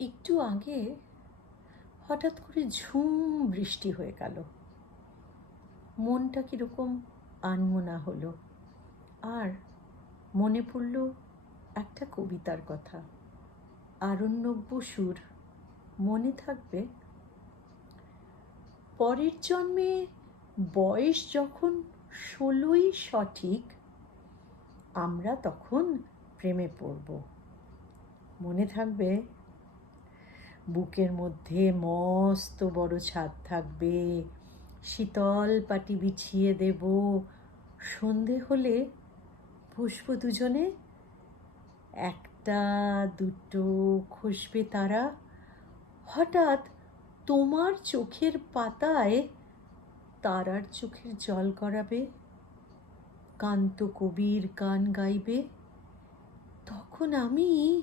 একটু আগে হঠাৎ করে ঝুম বৃষ্টি হয়ে গেল। মনটা কীরকম আনমোনা হলো। আর মনে পড়ল একটা কবিতার কথা। আরণ্যক বসুর মনে থাকবে। পরের জন্মে বয়স যখন ষোলোই সঠিক, আমরা তখন প্রেমে পড়ব। মনে থাকবে বুকের মধ্যে মস্ত বড় ছাদ থাকবে। শীতল পাটি বিছিয়ে দেব। সন্ধে হলে বসবো দুজনে একটা, দুটো খসবে তারা। হঠাৎ তোমার চোখের পাতায় তারার চোখের জল গড়াবে। কান্ত কবির গান গাইবে। তখন আমি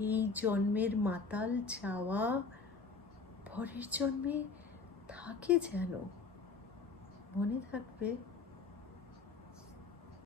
এই জন্মের মাতাল চাওয়া পরের জন্মে থাকে যেন? মনে থাকবে